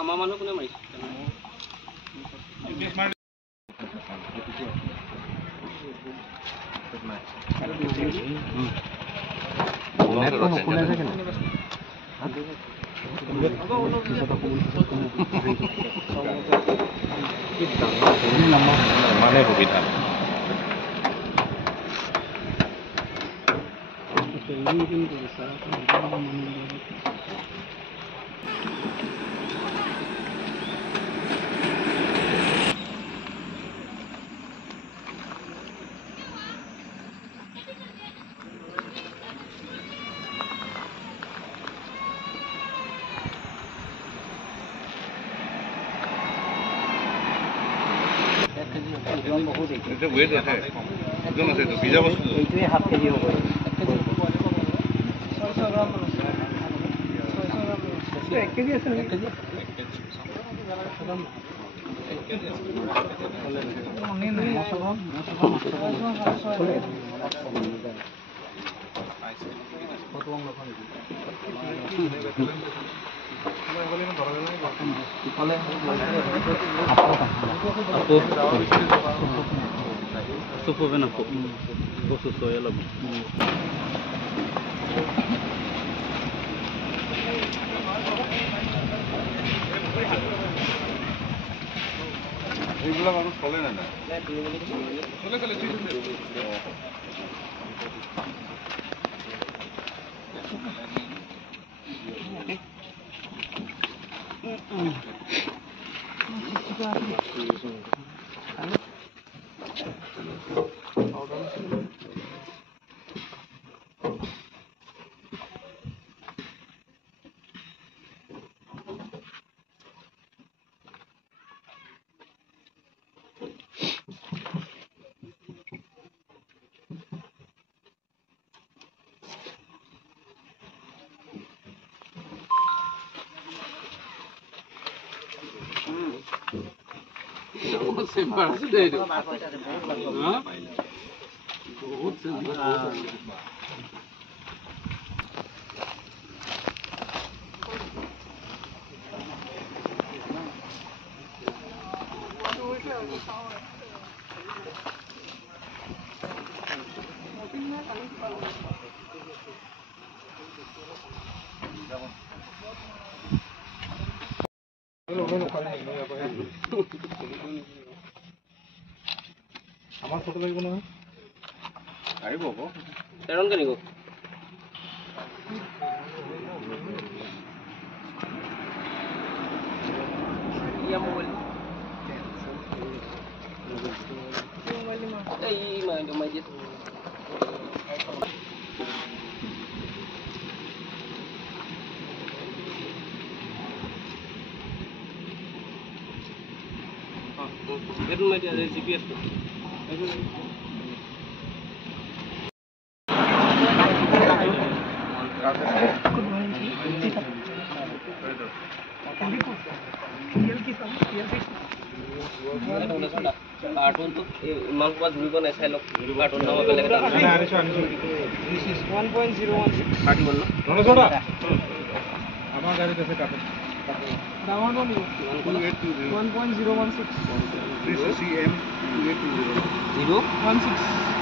আমাৰ মানুহ কোনে মাৰিছে মানে সুবিধা এটা ওয়েট আছে একদম আছে তো ভিজা বস্তু এইটোই 7 কেজি হ'ব 600 গ্রাম 1 কেজি আছে 1 KG Supo na po. Boso soya lab. এইগুলা মানুষ চলে না না চলে চলে ঠিক আছে बहुत से बर्फ दे दो हां बहुत से আমার ফটো লাগিব না আইব গো তেরন কে নিগো ইয়া মোবাইল এই মা যে Itu media dari GPS tuh. Cartoon तो मांग पास भी बने ऐसा लोग कार्टून नाम पे लगा था 1.016 पार्टी बोलना नॉलेज होगा हमारा गाड़ी कैसे काटे डाउन वन 1.016 3cm 016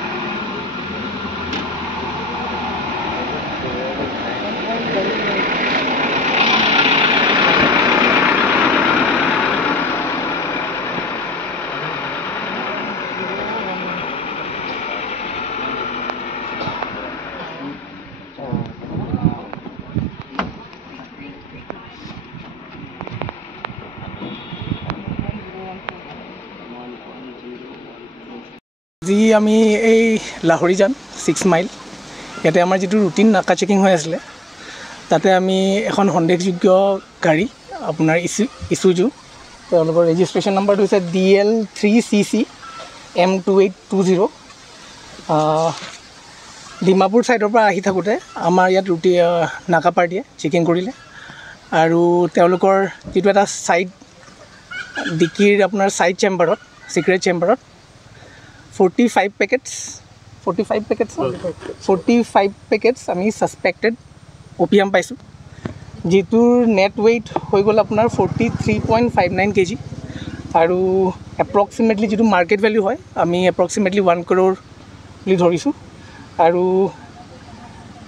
जी आमी এই লাহৰি যাম 6 মাইল ইয়াতে আমাৰ যেটো ৰুটিন নাকা চেকিং হৈ আছিল তাতে আমি এখন সন্দেহযোগ্য গাড়ী আপোনাৰ ইছুজু তেওঁলোকৰ ৰেজিষ্ট্ৰেচন নাম্বাৰটো হৈছে DL3CC M2820 ডিমাপুৰ সাইডৰ পৰা আহি থাকোতে আমাৰ ইয়াত ৰুটি নাকা পাৰ্টিয়ে চেকিং কৰিলে আৰু তেওঁলোকৰ যেটো এটা সাইড ডিকিৰ আপোনাৰ সাইড চেম্বাৰত সিক্ৰেট চেম্বাৰত 45 পেকেটছ আমি ছাছপেক্টেড অপিয়াম পাইছোঁ, যিটোৰ নেট ৱেইট হৈ গ'ল আপোনাৰ 43.59 kg আৰু এপ্ৰক্সিমেটলি যিটো মাৰ্কেট ভেলিউ হয় আমি এপ্ৰক্সিমেটলি 1 crore বুলি ধৰিছোঁ। আৰু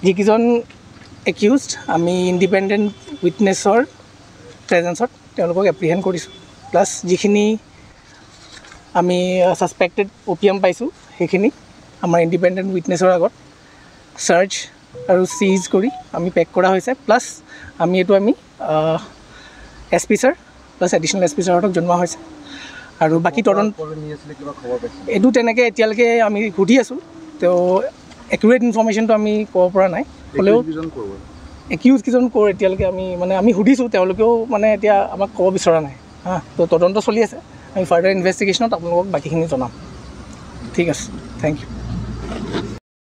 যিকেইজন একিউজড আমি ইণ্ডিপেণ্ডেণ্ট উইটনেছৰ প্ৰেজেঞ্চত তেওঁলোকক এপ্ৰিহেণ্ড কৰিছোঁ, প্লাছ যিখিনি আমি ছাছপেক্টেড অপিয়াম পাইছোঁ সেইখিনি আমাৰ ইণ্ডিপেণ্ডেণ্ট উইটনেছৰ আগত চাৰ্চ আৰু চিজ কৰি আমি পেক কৰা হৈছে, প্লাছ আমি এইটো SP sir plus additional SP ছাৰহঁতক জনোৱা হৈছে। আৰু বাকী তদন্ত এইটো তেনেকৈ এতিয়ালৈকে আমি সুধি আছোঁ, তেওঁ একুৰেট ইনফৰ্মেশ্যনটো আমি ক'ব পৰা নাই, হ'লেও একিউজ কেইজন ক'ৰ এতিয়ালৈকে আমি সুধিছোঁ, তেওঁলোকেও এতিয়া আমাক ক'ব বিচৰা নাই তো তদন্ত চলি আছে, আমি ফাৰ্ডাৰ ইনভেষ্টিগেশ্যনত আপোনালোকক বাকীখিনি জনাম। ঠিক আছে, থেংক ইউ।